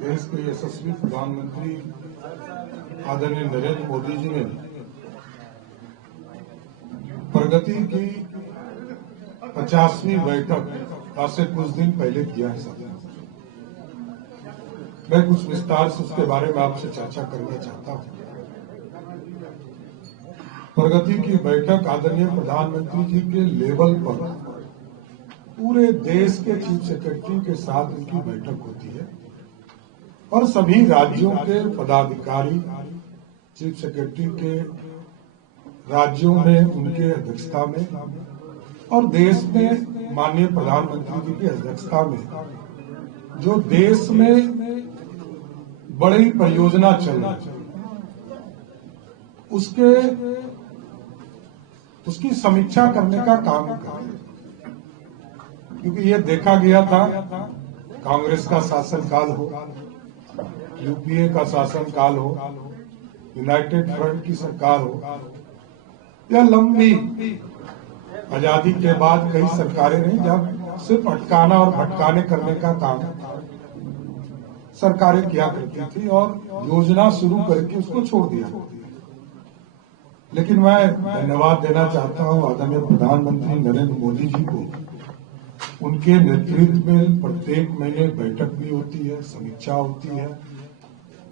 देश के यशस्वी प्रधानमंत्री आदरणीय नरेंद्र मोदी जी ने प्रगति की 50वीं बैठक आज से कुछ दिन पहले किया है। मैं कुछ विस्तार से उसके बारे में आपसे चर्चा करना चाहता हूं। प्रगति की बैठक आदरणीय प्रधानमंत्री जी के लेवल पर पूरे देश के चीफ सेक्रेटरी के साथ उनकी बैठक होती है और सभी राज्यों के पदाधिकारी चीफ सेक्रेटरी के राज्यों में उनके अध्यक्षता में और देश में माननीय प्रधानमंत्री जी की अध्यक्षता में जो देश में बड़ी परियोजना चल रही है उसकी समीक्षा करने का काम करें, क्योंकि ये देखा गया था कांग्रेस का शासनकाल हो, यूपीए का शासनकाल हो, यूनाइटेड फ्रंट की सरकार हो या लंबी आजादी के बाद कई सरकारें नहीं, जब सिर्फ अटकाना और भटकाने करने का काम सरकारें किया करती थी और योजना शुरू करके उसको छोड़ दिया। लेकिन मैं धन्यवाद देना चाहता हूं आदरणीय प्रधानमंत्री नरेंद्र मोदी जी को। उनके नेतृत्व में प्रत्येक महीने बैठक भी होती है, समीक्षा होती है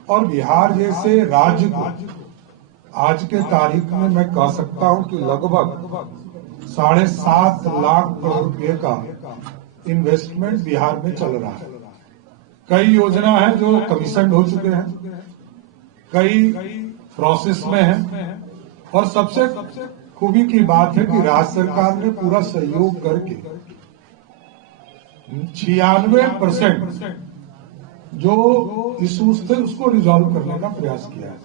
और बिहार जैसे राज्य को आज के तारीख में मैं कह सकता हूं कि लगभग 7.5 लाख करोड़ रुपए का इन्वेस्टमेंट बिहार में चल रहा है। कई योजना है जो कमीशन हो चुके हैं, कई प्रोसेस में है और सबसे खूबी की बात है कि राज्य सरकार ने पूरा सहयोग करके 96% जो इश्यूज थे उसको रिजॉल्व करने का प्रयास किया है।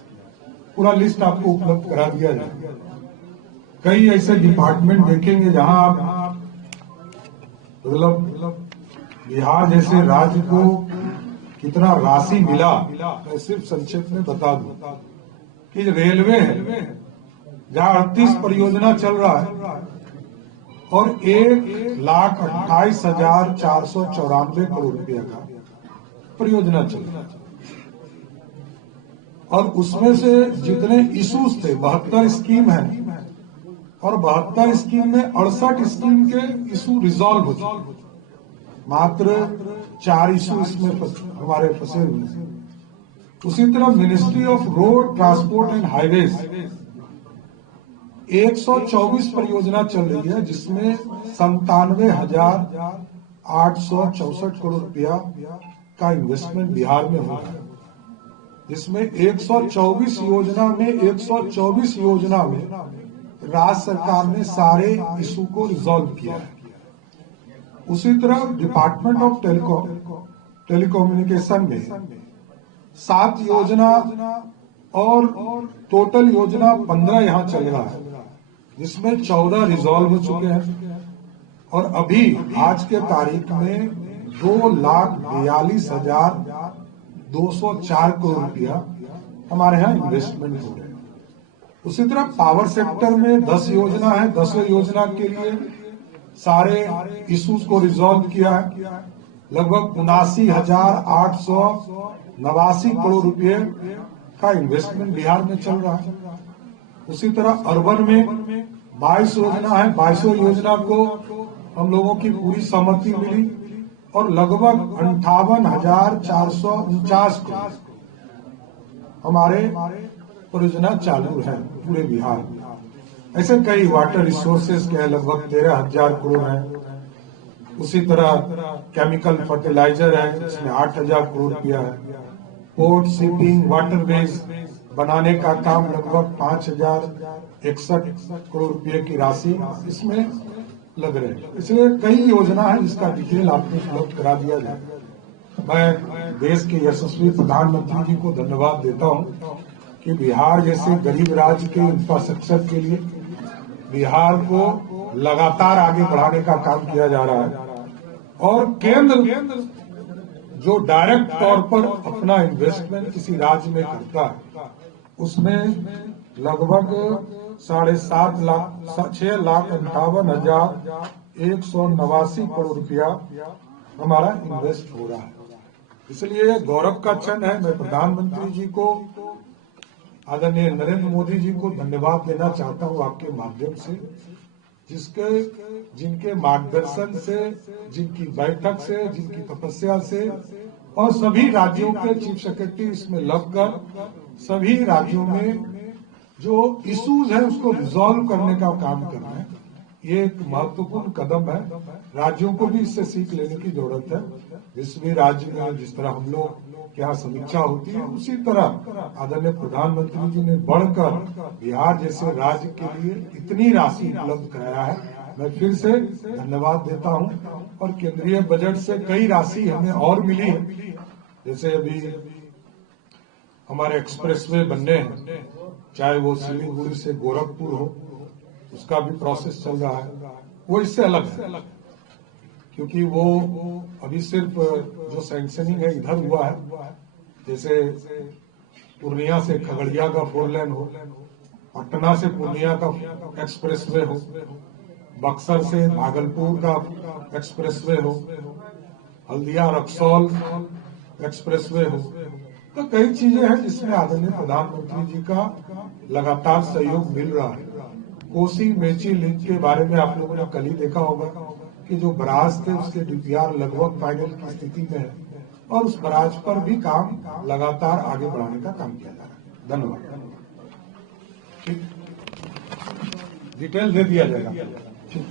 पूरा लिस्ट आपको उपलब्ध करा दिया जाए। कई ऐसे डिपार्टमेंट देखेंगे जहां आप मतलब बिहार जैसे राज्य को कितना राशि मिला। मैं सिर्फ संक्षेप में बता दूं कि रेलवे है जहां 38 परियोजना चल रहा है और 1,28,494 करोड़ रुपया का परियोजना चल रहा है और उसमें से जितने इश्यूज थे 72 स्कीम है और 72 स्कीम में 68 स्कीम के इशू रिजॉल्व हो चुके, मात्र 4 इशू इसमें हमारे फंसे हुए हैं। उसी तरह ministry of road transport and highways 124 परियोजना चल रही है जिसमें 97,864 करोड़ रुपया का इन्वेस्टमेंट बिहार में हुआ है, जिसमें 124 योजना में राज्य सरकार ने सारे इशू को रिजॉल्व किया है। उसी तरह डिपार्टमेंट ऑफ टेलीकम्युनिकेशन में 7 योजना और टोटल योजना 15 यहाँ चल रहा है, जिसमें 14 रिजॉल्व हो चुके हैं और अभी आज के तारीख में 2,42,204 करोड़ रुपया हमारे यहाँ इन्वेस्टमेंट हो रहे हैं। उसी तरह पावर सेक्टर में 10 योजना है, 10 योजना के लिए सारे इश्यूज को रिजॉल्व किया है। लगभग 79,889 करोड़ रुपए का इन्वेस्टमेंट बिहार में चल रहा है। उसी तरह अर्बन में 22 योजना है, 22 योजना को हम लोगों की पूरी सहमति मिली और लगभग 58,449 करोड़ हमारे परियोजना चालू है पूरे बिहार में। ऐसे कई वाटर रिसोर्सेज के लगभग 13,000 करोड़ है। उसी तरह केमिकल फर्टिलाइजर है, इसमें 8,000 करोड़ रुपया है। पोर्ट शिपिंग वाटरवेज बनाने का काम लगभग 5,061 करोड़ रुपए की राशि इसमें लग रहे हैं। इसलिए कई योजना है जिसका डिटेल आपको उपलब्ध करा दिया जाए। मैं देश के यशस्वी प्रधानमंत्री जी को धन्यवाद देता हूं कि बिहार जैसे गरीब राज्य के इंफ्रास्ट्रक्चर के लिए बिहार को लगातार आगे बढ़ाने का काम किया जा रहा है और केंद्र जो डायरेक्ट तौर पर अपना इन्वेस्टमेंट किसी राज्य में करता है उसमें लगभग 6,58,1 189 करोड़ रुपया हमारा इन्वेस्ट हो रहा है। इसलिए गौरव का क्षण है। मैं प्रधानमंत्री जी को, आदरणीय नरेंद्र मोदी जी को धन्यवाद देना चाहता हूं आपके माध्यम से, जिनके मार्गदर्शन से, जिनकी बैठक से, जिनकी तपस्या से और सभी राज्यों के चीफ सेक्रेटरी इसमें लगकर सभी राज्यों में जो इश्यूज है उसको रिजॉल्व करने का काम कर रहे हैं। ये एक महत्वपूर्ण कदम है। राज्यों को भी इससे सीख लेने की जरूरत है। जिस भी राज्य में जिस तरह हम लोग क्या समीक्षा होती है, उसी तरह आदरणीय प्रधानमंत्री जी ने बढ़कर बिहार जैसे राज्य के लिए इतनी राशि उपलब्ध कराया है। मैं फिर से धन्यवाद देता हूं। और केंद्रीय बजट से कई राशि हमें और मिली है। जैसे अभी हमारे एक्सप्रेसवे बनने हैं, चाहे वो सिलीगुड़ी से गोरखपुर हो, उसका भी प्रोसेस चल रहा है। वो इससे अलग है, क्योंकि वो अभी सिर्फ जो सैंक्शनिंग है इधर हुआ है। जैसे पूर्णिया से खगड़िया का 4 लेन हो, पटना से पूर्णिया का एक्सप्रेसवे हो, बक्सर से भागलपुर का एक्सप्रेसवे हो, हल्दिया रक्सौल एक्सप्रेसवे हो। तो कई चीजें हैं जिसमें आदरणीय प्रधानमंत्री जी का लगातार सहयोग मिल रहा है। कोसी मेची लिंक के बारे में आप लोगों ने कल ही देखा होगा कि जो बराज थे उसके डीपीआर लगभग फाइनल की स्थिति में है और उस बराज पर भी काम लगातार आगे बढ़ाने का काम किया जा रहा है। धन्यवाद। डिटेल दे दिया जाएगा। ठीक।